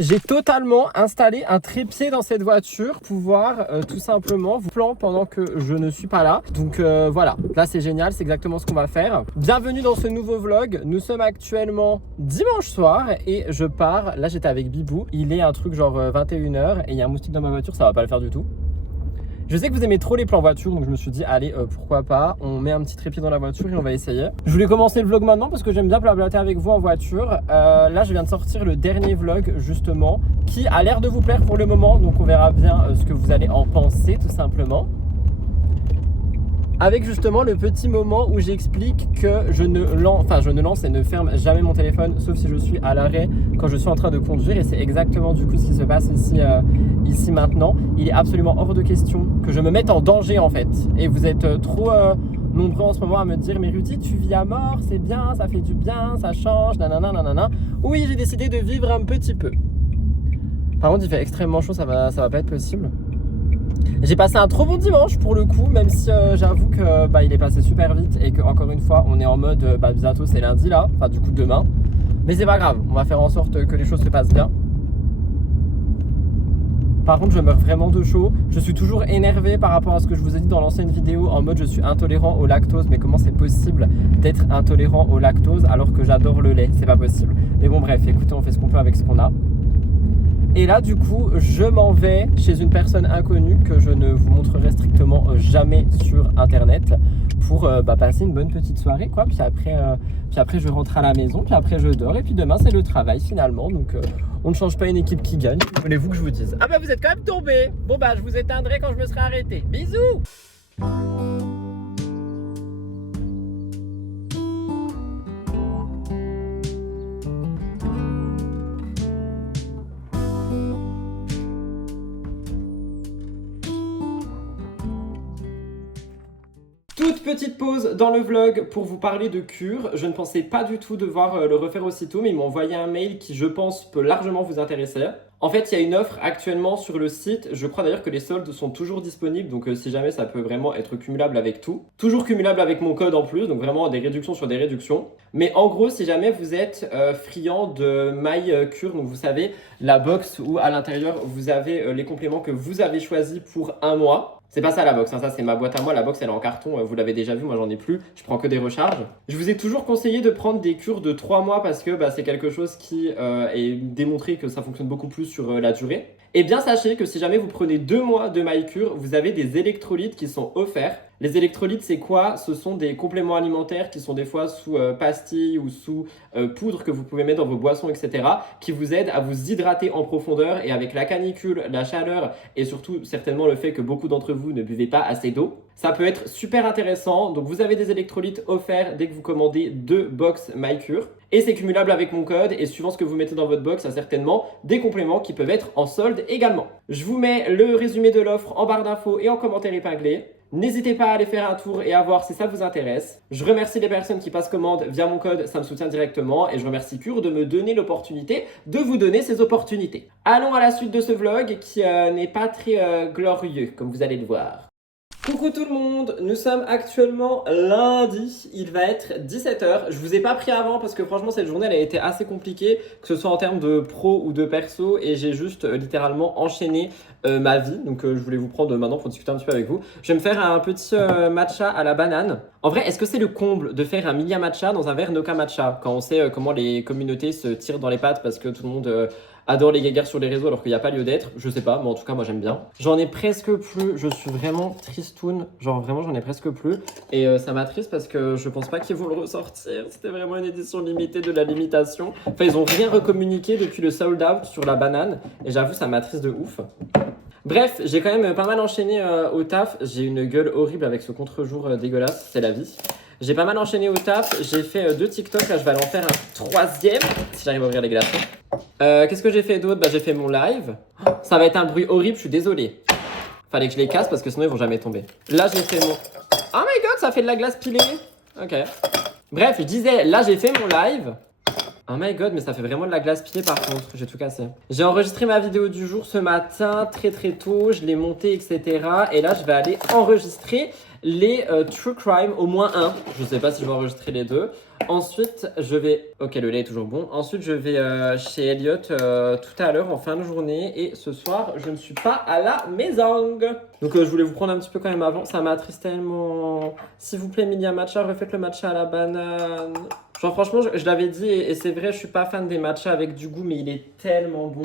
J'ai totalement installé un trépied dans cette voiture pour pouvoir tout simplement vous plan pendant que je ne suis pas là. Donc voilà, là c'est génial, c'est exactement ce qu'on va faire. Bienvenue dans ce nouveau vlog. Nous sommes actuellement dimanche soir et je pars. Là j'étais avec Bibou, il est un truc genre 21h et il y a un moustique dans ma voiture, ça va pas le faire du tout. Je sais que vous aimez trop les plans voiture, donc je me suis dit, allez, pourquoi pas, on met un petit trépied dans la voiture et on va essayer. Je voulais commencer le vlog maintenant parce que j'aime bien blablater avec vous en voiture. Là, je viens de sortir le dernier vlog, justement, qui a l'air de vous plaire pour le moment, donc on verra bien ce que vous allez en penser, tout simplement. Avec justement le petit moment où j'explique que je ne lance et ne ferme jamais mon téléphone, sauf si je suis à l'arrêt quand je suis en train de conduire. Et c'est exactement du coup ce qui se passe ici maintenant. Il est absolument hors de question que je me mette en danger en fait. Et vous êtes trop nombreux en ce moment à me dire, mais Rudy, tu vis à mort, c'est bien, ça fait du bien, ça change, nanana, nanana. Oui, j'ai décidé de vivre un petit peu. Par contre, il fait extrêmement chaud, ça va pas être possible. J'ai passé un trop bon dimanche pour le coup, même si j'avoue que il est passé super vite et que encore une fois on est en mode bientôt c'est lundi là, enfin du coup demain. Mais c'est pas grave, on va faire en sorte que les choses se passent bien. Par contre je meurs vraiment de chaud, je suis toujours énervé par rapport à ce que je vous ai dit dans l'ancienne vidéo en mode je suis intolérant au lactose. Mais comment c'est possible d'être intolérant au lactose alors que j'adore le lait? C'est pas possible. Mais bon bref, écoutez, on fait ce qu'on peut avec ce qu'on a. Et là du coup je m'en vais chez une personne inconnue que je ne vous montrerai strictement jamais sur internet pour passer une bonne petite soirée quoi. Puis après je rentre à la maison, puis après je dors et puis demain c'est le travail finalement. Donc on ne change pas une équipe qui gagne. Voulez-vous que je vous dise? Ah bah vous êtes quand même tombé. Bon bah je vous éteindrai quand je me serai arrêté. Bisous. Toute petite pause dans le vlog pour vous parler de cure. Je ne pensais pas du tout devoir le refaire aussitôt, mais ils m'ont envoyé un mail qui, je pense, peut largement vous intéresser. En fait, il y a une offre actuellement sur le site. Je crois d'ailleurs que les soldes sont toujours disponibles, donc si jamais ça peut vraiment être cumulable avec tout. Toujours cumulable avec mon code en plus, donc vraiment des réductions sur des réductions. Mais en gros, si jamais vous êtes friand de My Cure, donc vous savez, la box où à l'intérieur vous avez les compléments que vous avez choisis pour un mois. C'est pas ça la box, hein, ça c'est ma boîte à moi, la box elle est en carton, vous l'avez déjà vu, moi j'en ai plus, je prends que des recharges. Je vous ai toujours conseillé de prendre des cures de 3 mois parce que c'est quelque chose qui est démontré que ça fonctionne beaucoup plus sur la durée. Et bien sachez que si jamais vous prenez 2 mois de MyCure, vous avez des électrolytes qui sont offerts. Les électrolytes c'est quoi? Ce sont des compléments alimentaires qui sont des fois sous pastilles ou sous poudre que vous pouvez mettre dans vos boissons, etc. qui vous aident à vous hydrater en profondeur. Et avec la canicule, la chaleur et surtout certainement le fait que beaucoup d'entre vous ne buvez pas assez d'eau, ça peut être super intéressant. Donc vous avez des électrolytes offerts dès que vous commandez 2 box MyCure. Et c'est cumulable avec mon code et suivant ce que vous mettez dans votre box, il y a certainement des compléments qui peuvent être en solde également. Je vous mets le résumé de l'offre en barre d'infos et en commentaire épinglé. N'hésitez pas à aller faire un tour et à voir si ça vous intéresse. Je remercie les personnes qui passent commande via mon code, ça me soutient directement. Et je remercie Cure de me donner l'opportunité de vous donner ces opportunités. Allons à la suite de ce vlog qui n'est pas très glorieux, comme vous allez le voir. Coucou tout le monde, nous sommes actuellement lundi, il va être 17h. Je vous ai pas pris avant parce que franchement cette journée elle a été assez compliquée, que ce soit en termes de pro ou de perso, et j'ai juste littéralement enchaîné ma vie. Donc je voulais vous prendre maintenant pour discuter un petit peu avec vous. Je vais me faire un petit matcha à la banane. En vrai, est-ce que c'est le comble de faire un Milia matcha dans un verre Noka matcha quand on sait comment les communautés se tirent dans les pattes parce que tout le monde adore les guéguerres sur les réseaux alors qu'il n'y a pas lieu d'être? Je sais pas, mais en tout cas moi j'aime bien. J'en ai presque plus, je suis vraiment tristoun, genre vraiment j'en ai presque plus. Et ça m'attriste parce que je pense pas qu'ils vont le ressortir. C'était vraiment une édition limitée de la limitation. Enfin ils ont rien recommuniqué depuis le sold out sur la banane. Et j'avoue ça m'attriste de ouf. Bref, j'ai quand même pas mal enchaîné au taf. J'ai une gueule horrible avec ce contre-jour dégueulasse, c'est la vie. J'ai pas mal enchaîné au taf, j'ai fait 2 TikTok, là je vais aller en faire un 3e, si j'arrive à ouvrir les glaçons. Qu'est-ce que j'ai fait d'autre? J'ai fait mon live. Ça va être un bruit horrible, je suis désolé. Fallait que je les casse parce que sinon ils vont jamais tomber. Là j'ai fait mon... Oh my god, ça fait de la glace pilée. Ok. Bref, je disais, là j'ai fait mon live. Oh my god, mais ça fait vraiment de la glace pilée par contre, j'ai tout cassé. J'ai enregistré ma vidéo du jour ce matin, très tôt, je l'ai montée, etc. Et là, je vais aller enregistrer les True Crime, au moins un. Je sais pas si je vais enregistrer les deux. Ensuite, je vais... Ok, le lait est toujours bon. Ensuite, je vais chez Elliot tout à l'heure en fin de journée. Et ce soir, je ne suis pas à la maison. Donc, je voulais vous prendre un petit peu quand même avant. Ça m'attriste tellement. S'il vous plaît, Emilia Matcha, refaites le matcha à la banane. Genre, franchement, je l'avais dit et c'est vrai, je suis pas fan des matchas avec du goût, mais il est tellement bon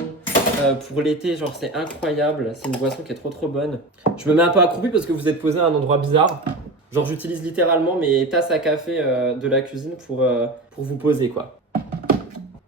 pour l'été. Genre, c'est incroyable. C'est une boisson qui est trop bonne. Je me mets un peu accroupi parce que vous êtes posé à un endroit bizarre. Genre, j'utilise littéralement mes tasses à café de la cuisine pour vous poser, quoi.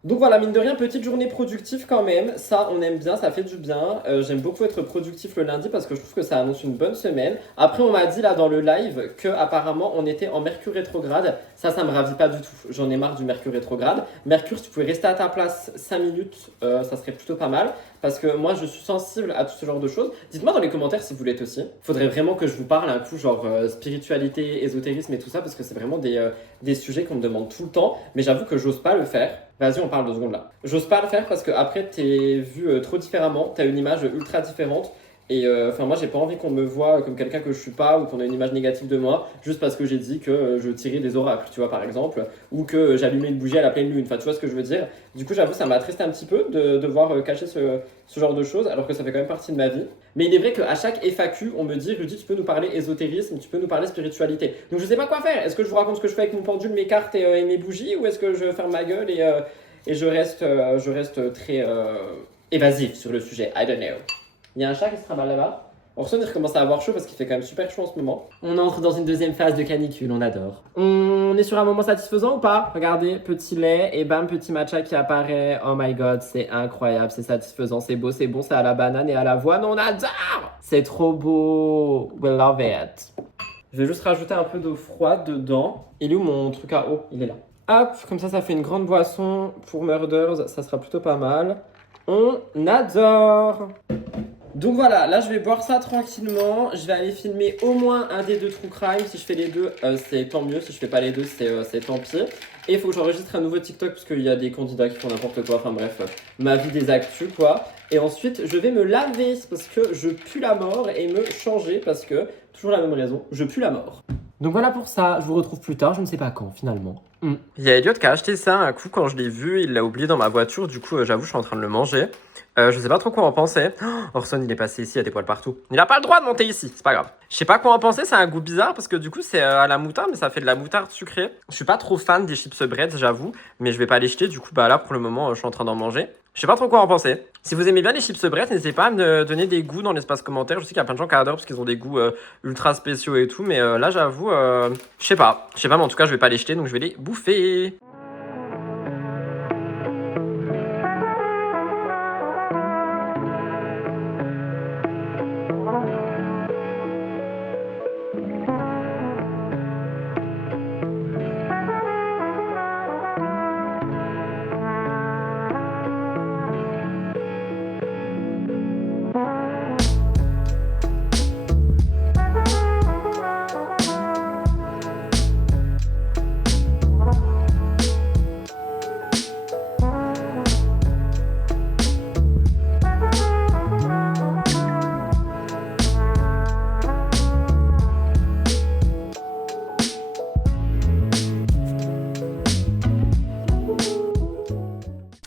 Donc voilà, mine de rien, petite journée productive quand même. Ça, on aime bien, ça fait du bien. J'aime beaucoup être productif le lundi parce que je trouve que ça annonce une bonne semaine. Après, on m'a dit là dans le live que apparemment on était en Mercure rétrograde. Ça me ravit pas du tout. J'en ai marre du Mercure rétrograde. Mercure, si tu pouvais rester à ta place 5 minutes, ça serait plutôt pas mal. Parce que moi, je suis sensible à tout ce genre de choses. Dites-moi dans les commentaires si vous l'êtes aussi. Faudrait vraiment que je vous parle un coup, genre spiritualité, ésotérisme et tout ça, parce que c'est vraiment des sujets qu'on me demande tout le temps. Mais j'avoue que j'ose pas le faire. Vas-y, on parle 2 secondes là. J'ose pas le faire parce que après, t'es vu trop différemment. T'as une image ultra différente. Et enfin, moi, j'ai pas envie qu'on me voit comme quelqu'un que je suis pas ou qu'on ait une image négative de moi juste parce que j'ai dit que je tirais des oracles, tu vois, par exemple, ou que j'allumais une bougie à la pleine lune. Enfin, tu vois ce que je veux dire. Du coup, j'avoue, ça m'attriste un petit peu de devoir cacher ce genre de choses alors que ça fait quand même partie de ma vie. Mais il est vrai qu'à chaque FAQ, on me dit Rudy, tu peux nous parler ésotérisme, tu peux nous parler spiritualité. Donc, je sais pas quoi faire. Est-ce que je vous raconte ce que je fais avec mon pendule, mes cartes et mes bougies, ou est-ce que je ferme ma gueule et je reste très évasif sur le sujet? I don't know. Il y a un chat qui se trimballe là-bas. Orson, il recommence à avoir chaud parce qu'il fait quand même super chaud en ce moment. On entre dans une deuxième phase de canicule, on adore. On est sur un moment satisfaisant ou pas? Regardez, petit lait et bam, petit matcha qui apparaît. Oh my god, c'est incroyable, c'est satisfaisant, c'est beau, c'est bon, c'est à la banane et à l'avoine, on adore! C'est trop beau, we love it. Je vais juste rajouter un peu d'eau froide dedans. Il est où mon truc à eau? Il est là. Hop, comme ça fait une grande boisson pour Murders, ça sera plutôt pas mal. On adore! Donc voilà, là je vais boire ça tranquillement. Je vais aller filmer au moins un des 2 True Crime. Si je fais les 2, c'est tant mieux. Si je fais pas les 2, c'est tant pis. Et il faut que j'enregistre un nouveau TikTok parce qu'il y a des candidats qui font n'importe quoi. Enfin bref, ma vie des actus quoi. Et ensuite, je vais me laver parce que je pue la mort et me changer parce que, toujours la même raison, je pue la mort. Donc voilà pour ça, je vous retrouve plus tard, je ne sais pas quand finalement. Il y a Elliot qui a acheté ça un coup quand je l'ai vu, il l'a oublié dans ma voiture, du coup j'avoue je suis en train de le manger. Je sais pas trop quoi en penser. Oh, Orson il est passé ici, il y a des poils partout. Il a pas le droit de monter ici, c'est pas grave. Je sais pas quoi en penser, c'est un goût bizarre parce que du coup c'est à la moutarde mais ça fait de la moutarde sucrée. Je suis pas trop fan des chips bread j'avoue, mais je vais pas les jeter, du coup bah là pour le moment je suis en train d'en manger. Je sais pas trop quoi en penser. Si vous aimez bien les chips bread, n'hésitez pas à me donner des goûts dans l'espace commentaire. Je sais qu'il y a plein de gens qui adorent parce qu'ils ont des goûts ultra spéciaux et tout, mais là j'avoue, je sais pas, mais en tout cas je vais pas les jeter donc je vais les bouffer.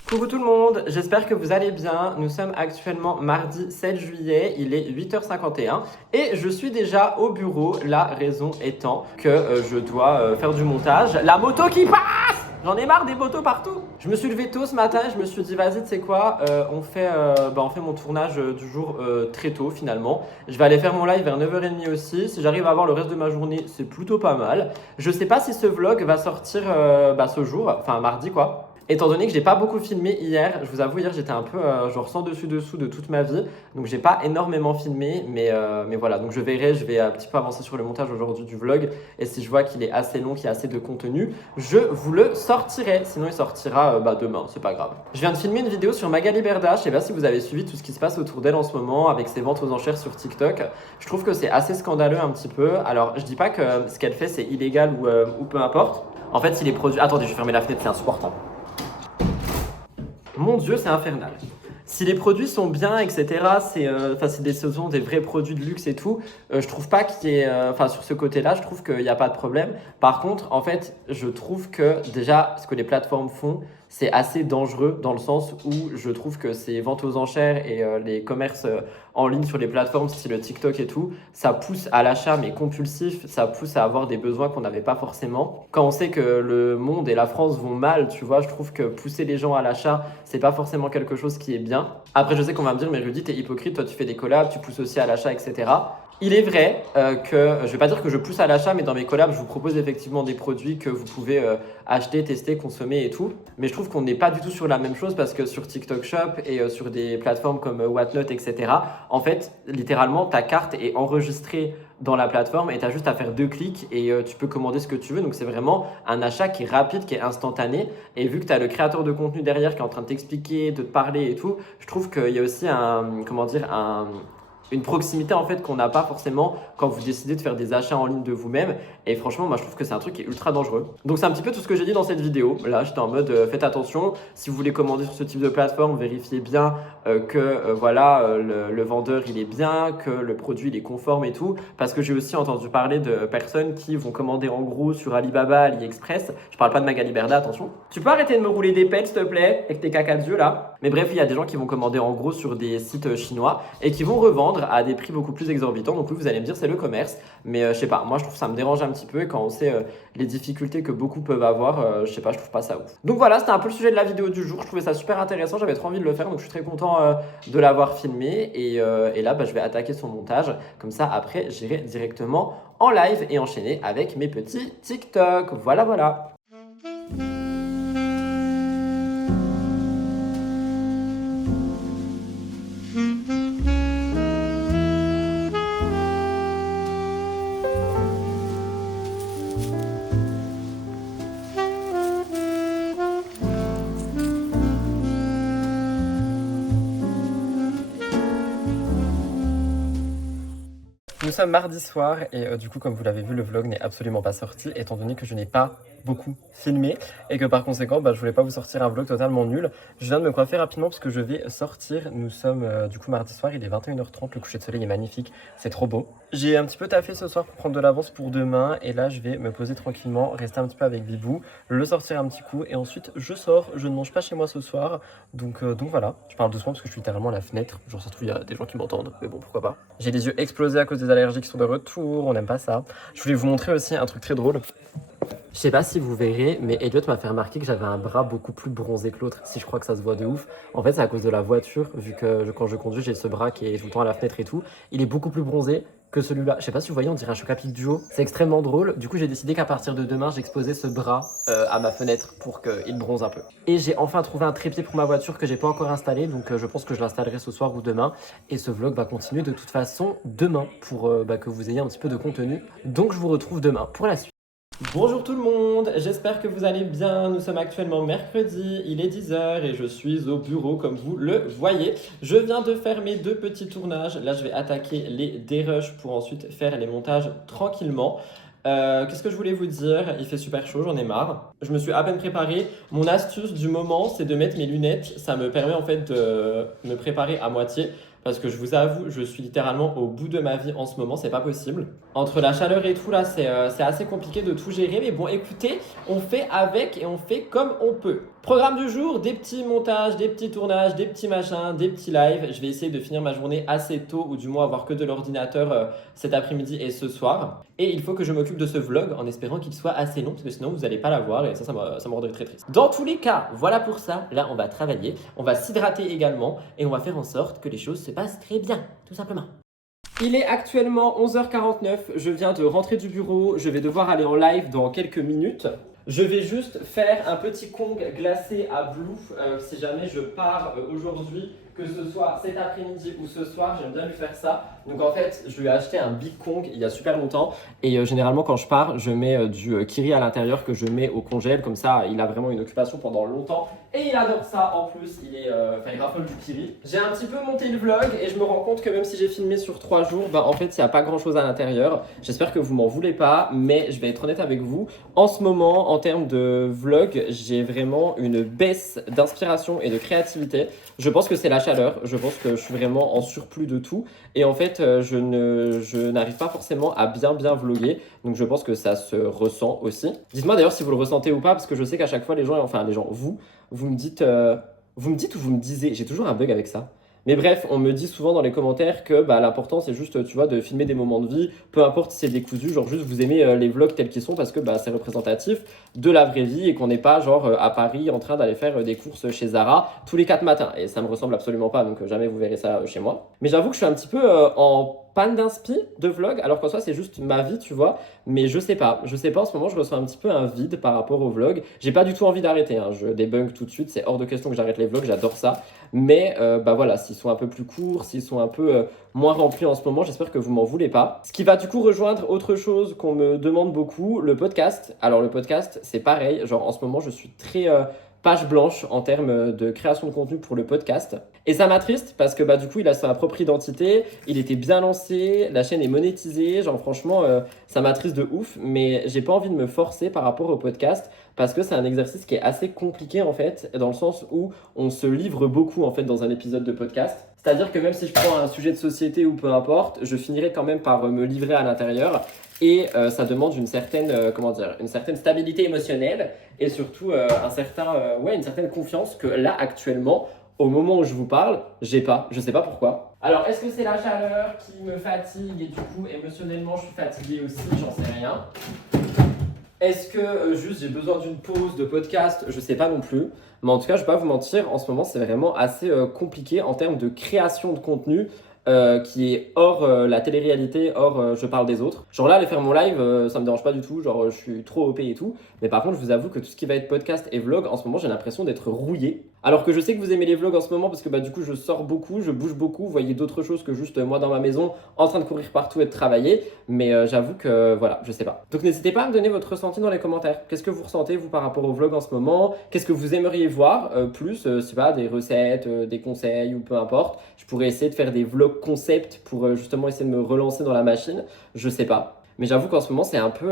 Coucou tout le monde, j'espère que vous allez bien. Nous sommes actuellement mardi 7 juillet, il est 8h51 et je suis déjà au bureau. La raison étant que je dois faire du montage. La moto qui passe! J'en ai marre des motos partout. Je me suis levé tôt ce matin et je me suis dit vas-y tu sais quoi, on fait mon tournage du jour très tôt finalement. Je vais aller faire mon live vers 9h30 aussi. Si j'arrive à avoir le reste de ma journée, c'est plutôt pas mal. Je sais pas si ce vlog va sortir ce jour, enfin mardi quoi. Étant donné que j'ai pas beaucoup filmé hier, je vous avoue hier j'étais un peu genre sans dessus dessous de toute ma vie, donc j'ai pas énormément filmé, mais voilà, donc je vais un petit peu avancer sur le montage aujourd'hui du vlog, et si je vois qu'il est assez long, qu'il y a assez de contenu, je vous le sortirai, sinon il sortira demain, c'est pas grave. Je viens de filmer une vidéo sur Magali Berda, je sais pas si vous avez suivi tout ce qui se passe autour d'elle en ce moment, avec ses ventes aux enchères sur TikTok, je trouve que c'est assez scandaleux un petit peu. Alors je dis pas que ce qu'elle fait c'est illégal ou peu importe, en fait si les produits... Attendez, je vais fermer la fenêtre, c'est insupportable. Mon Dieu, c'est infernal. Si les produits sont bien, etc., ce sont des vrais produits de luxe et tout, je trouve pas qu'il y ait, sur ce côté-là, je trouve qu'il n'y a pas de problème. Par contre, en fait, je trouve que déjà, ce que les plateformes font, c'est assez dangereux dans le sens où je trouve que ces ventes aux enchères et les commerces en ligne sur les plateformes style TikTok et tout, ça pousse à l'achat mais compulsif, ça pousse à avoir des besoins qu'on n'avait pas forcément. Quand on sait que le monde et la France vont mal, tu vois, je trouve que pousser les gens à l'achat, c'est pas forcément quelque chose qui est bien. Après, je sais qu'on va me dire, mais Rudy, t'es hypocrite, toi tu fais des collabs, tu pousses aussi à l'achat, etc. Il est vrai que, je vais pas dire que je pousse à l'achat, mais dans mes collabs, je vous propose effectivement des produits que vous pouvez acheter, tester, consommer et tout. Mais je trouve qu'on n'est pas du tout sur la même chose parce que sur TikTok Shop et sur des plateformes comme Whatnot, etc., en fait, littéralement, ta carte est enregistrée dans la plateforme et tu as juste à faire 2 clics et tu peux commander ce que tu veux. Donc, c'est vraiment un achat qui est rapide, qui est instantané. Et vu que tu as le créateur de contenu derrière qui est en train de t'expliquer, de te parler et tout, je trouve qu'il y a aussi une proximité en fait qu'on n'a pas forcément quand vous décidez de faire des achats en ligne de vous-même. Et franchement, moi je trouve que c'est un truc qui est ultra dangereux. Donc c'est un petit peu tout ce que j'ai dit dans cette vidéo. Là, j'étais en mode faites attention. Si vous voulez commander sur ce type de plateforme, vérifiez bien le vendeur il est bien, que le produit il est conforme et tout. Parce que j'ai aussi entendu parler de personnes qui vont commander en gros sur Alibaba, AliExpress. Je parle pas de Magali Berda, attention. Tu peux arrêter de me rouler des pets s'il te plaît, avec tes caca de yeux là. Mais bref, il y a des gens qui vont commander en gros sur des sites chinois et qui vont revendre à des prix beaucoup plus exorbitants. Donc oui, vous allez me dire c'est le commerce, mais je sais pas, moi je trouve que ça me dérange un petit peu et quand on sait les difficultés que beaucoup peuvent avoir, je sais pas, je trouve pas ça ouf. Donc voilà, c'était un peu le sujet de la vidéo du jour. Je trouvais ça super intéressant, j'avais trop envie de le faire, donc je suis très content de l'avoir filmé et là je vais attaquer son montage. Comme ça après j'irai directement en live et enchaîner avec mes petits TikTok. Voilà. Nous sommes mardi soir et du coup comme vous l'avez vu le vlog n'est absolument pas sorti étant donné que je n'ai pas beaucoup filmé et que par conséquent je voulais pas vous sortir un vlog totalement nul. Je viens de me coiffer rapidement parce que je vais sortir. Nous sommes du coup mardi soir, il est 21h30, le coucher de soleil est magnifique, c'est trop beau. J'ai un petit peu taffé ce soir pour prendre de l'avance pour demain et là je vais me poser tranquillement, rester un petit peu avec Bibou, le sortir un petit coup et ensuite je sors. Je ne mange pas chez moi ce soir donc voilà, je parle doucement parce que je suis littéralement à la fenêtre, genre ça se trouve il y a des gens qui m'entendent mais bon pourquoi pas. J'ai les yeux explosés à cause des allergies qui sont de retour, on n'aime pas ça. Je voulais vous montrer aussi un truc très drôle. Je sais pas si vous verrez, mais Elliot m'a fait remarquer que j'avais un bras beaucoup plus bronzé que l'autre, si je crois que ça se voit de ouf. En fait, c'est à cause de la voiture, vu que quand je conduis, j'ai ce bras qui est tout le temps à la fenêtre et tout. Il est beaucoup plus bronzé que celui-là. Je sais pas si vous voyez, on dirait un choc à pic duo. C'est extrêmement drôle. Du coup, j'ai décidé qu'à partir de demain, j'exposais ce bras à ma fenêtre pour qu'il bronze un peu. Et j'ai enfin trouvé un trépied pour ma voiture que j'ai pas encore installé, donc je pense que je l'installerai ce soir ou demain. Et ce vlog va continuer de toute façon demain pour que vous ayez un petit peu de contenu. Donc je vous retrouve demain pour la suite. Bonjour tout le monde, j'espère que vous allez bien. Nous sommes actuellement mercredi, il est 10h et je suis au bureau comme vous le voyez. Je viens de faire mes 2 petits tournages. Là, je vais attaquer les dérushs pour ensuite faire les montages tranquillement. Qu'est-ce que je voulais vous dire? Il fait super chaud, j'en ai marre. Je me suis à peine préparé. Mon astuce du moment, c'est de mettre mes lunettes. Ça me permet en fait de me préparer à moitié. Parce que je vous avoue, je suis littéralement au bout de ma vie en ce moment, c'est pas possible. Entre la chaleur et tout, là, c'est assez compliqué de tout gérer. Mais bon, écoutez, on fait avec et on fait comme on peut. Programme du jour, des petits montages, des petits tournages, des petits machins, des petits lives. Je vais essayer de finir ma journée assez tôt ou du moins avoir que de l'ordinateur cet après-midi et ce soir. Et il faut que je m'occupe de ce vlog en espérant qu'il soit assez long parce que sinon vous n'allez pas l'avoir et ça me rendrait très triste. Dans tous les cas, voilà pour ça. Là, on va travailler, on va s'hydrater également et on va faire en sorte que les choses se passent très bien, tout simplement. Il est actuellement 11h49, je viens de rentrer du bureau, je vais devoir aller en live dans quelques minutes. Je vais juste faire un petit Kong glacé à Blue si jamais je pars aujourd'hui que ce soit cet après-midi ou ce soir, j'aime bien lui faire ça. Donc en fait, je lui ai acheté un Big Kong il y a super longtemps et généralement quand je pars, je mets du Kiri à l'intérieur que je mets au congèle, comme ça il a vraiment une occupation pendant longtemps et il adore ça en plus, il raffole du Kiri. J'ai un petit peu monté le vlog et je me rends compte que même si j'ai filmé sur 3 jours, en fait il n'y a pas grand chose à l'intérieur. J'espère que vous m'en voulez pas, mais je vais être honnête avec vous. En ce moment, en termes de vlog, j'ai vraiment une baisse d'inspiration et de créativité. Je pense que c'est la chaleur, je pense que je suis vraiment en surplus de tout et en fait je n'arrive pas forcément à bien vlogger, donc je pense que ça se ressent aussi. Dites-moi d'ailleurs si vous le ressentez ou pas, parce que je sais qu'à chaque fois les gens, vous me dites, vous me dites ou vous me disiez, j'ai toujours un bug avec ça. Mais bref, on me dit souvent dans les commentaires que l'important c'est juste, tu vois, de filmer des moments de vie, peu importe si c'est décousu, genre juste vous aimez les vlogs tels qu'ils sont parce que c'est représentatif de la vraie vie et qu'on n'est pas genre à Paris en train d'aller faire des courses chez Zara tous les 4 matins. Et ça me ressemble absolument pas, donc jamais vous verrez ça chez moi. Mais j'avoue que je suis un petit peu en panne d'inspi de vlog, alors qu'en soi c'est juste ma vie, tu vois. Mais je sais pas en ce moment, je ressens un petit peu un vide par rapport au vlog. J'ai pas du tout envie d'arrêter, hein. Je débunk tout de suite, c'est hors de question que j'arrête les vlogs, j'adore ça. Mais voilà, s'ils sont un peu plus courts, s'ils sont un peu moins remplis en ce moment, j'espère que vous m'en voulez pas. Ce qui va du coup rejoindre autre chose qu'on me demande beaucoup, le podcast. Alors le podcast, c'est pareil, genre en ce moment je suis très page blanche en termes de création de contenu pour le podcast. Et ça m'attriste parce que du coup il a sa propre identité, il était bien lancé, la chaîne est monétisée, genre franchement ça m'attriste de ouf, mais j'ai pas envie de me forcer par rapport au podcast parce que c'est un exercice qui est assez compliqué en fait, dans le sens où on se livre beaucoup en fait dans un épisode de podcast. C'est-à-dire que même si je prends un sujet de société ou peu importe, je finirai quand même par me livrer à l'intérieur et ça demande une certaine, une certaine stabilité émotionnelle et surtout une certaine confiance que là actuellement, au moment où je vous parle, j'ai pas. Je sais pas pourquoi. Alors, est-ce que c'est la chaleur qui me fatigue et du coup, émotionnellement, je suis fatigué aussi? J'en sais rien. Est-ce que juste j'ai besoin d'une pause de podcast? Je sais pas non plus. Mais en tout cas, je vais pas vous mentir, en ce moment, c'est vraiment assez compliqué en termes de création de contenu. Qui est hors la télé-réalité, hors je parle des autres. Genre là, aller faire mon live, ça me dérange pas du tout, genre je suis trop OP et tout. Mais par contre, je vous avoue que tout ce qui va être podcast et vlog, en ce moment, j'ai l'impression d'être rouillé. Alors que je sais que vous aimez les vlogs en ce moment parce que du coup, je sors beaucoup, je bouge beaucoup, vous voyez d'autres choses que juste moi dans ma maison, en train de courir partout et de travailler. Mais j'avoue que voilà, je sais pas. Donc n'hésitez pas à me donner votre ressenti dans les commentaires. Qu'est-ce que vous ressentez vous par rapport au vlog en ce moment? Qu'est-ce que vous aimeriez voir plus, je sais pas, des recettes, des conseils ou peu importe. Je pourrais essayer de faire des vlogs concept pour justement essayer de me relancer dans la machine. Je sais pas. Mais j'avoue qu'en ce moment, c'est un peu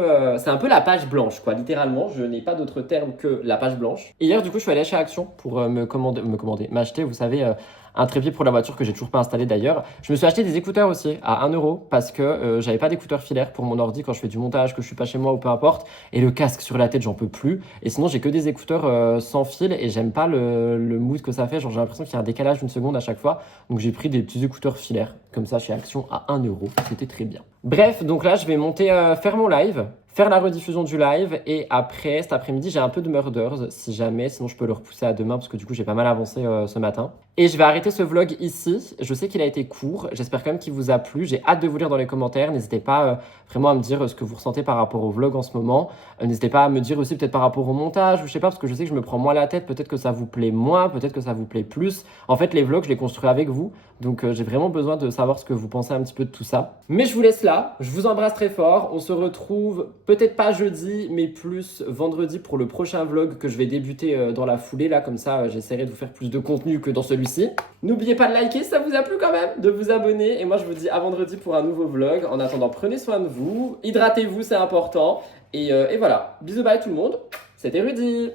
la page blanche, quoi. Littéralement, je n'ai pas d'autre terme que la page blanche. Et hier, du coup, je suis allé chez Action pour m'acheter, vous savez, un trépied pour la voiture que j'ai toujours pas installé d'ailleurs. Je me suis acheté des écouteurs aussi à 1 euro parce que j'avais pas d'écouteurs filaires pour mon ordi quand je fais du montage, que je suis pas chez moi ou peu importe. Et le casque sur la tête, j'en peux plus. Et sinon, j'ai que des écouteurs sans fil et j'aime pas le mood que ça fait. Genre, j'ai l'impression qu'il y a un décalage d'une seconde à chaque fois. Donc, j'ai pris des petits écouteurs filaires comme ça chez Action à 1 euro. C'était très bien. Bref, donc là, je vais monter faire mon live, faire la rediffusion du live et après, cet après-midi, j'ai un peu de Murders si jamais, sinon je peux le repousser à demain parce que du coup, j'ai pas mal avancé ce matin. Et je vais arrêter ce vlog ici. Je sais qu'il a été court, j'espère quand même qu'il vous a plu. J'ai hâte de vous lire dans les commentaires. N'hésitez pas vraiment à me dire ce que vous ressentez par rapport au vlog en ce moment. N'hésitez pas à me dire aussi peut-être par rapport au montage ou je sais pas parce que je sais que je me prends moins la tête. Peut-être que ça vous plaît moins, peut-être que ça vous plaît plus. En fait, les vlogs, je les construis avec vous. Donc j'ai vraiment besoin de savoir ce que vous pensez un petit peu de tout ça. Mais je vous laisse là, je vous embrasse très fort. On se retrouve peut-être pas jeudi, mais plus vendredi pour le prochain vlog que je vais débuter dans la foulée. Là, comme ça, j'essaierai de vous faire plus de contenu que dans celui-ci. N'oubliez pas de liker si ça vous a plu quand même, de vous abonner. Et moi, je vous dis à vendredi pour un nouveau vlog. En attendant, prenez soin de vous, hydratez-vous, c'est important. Et voilà, bisous bye tout le monde, c'était Rudy.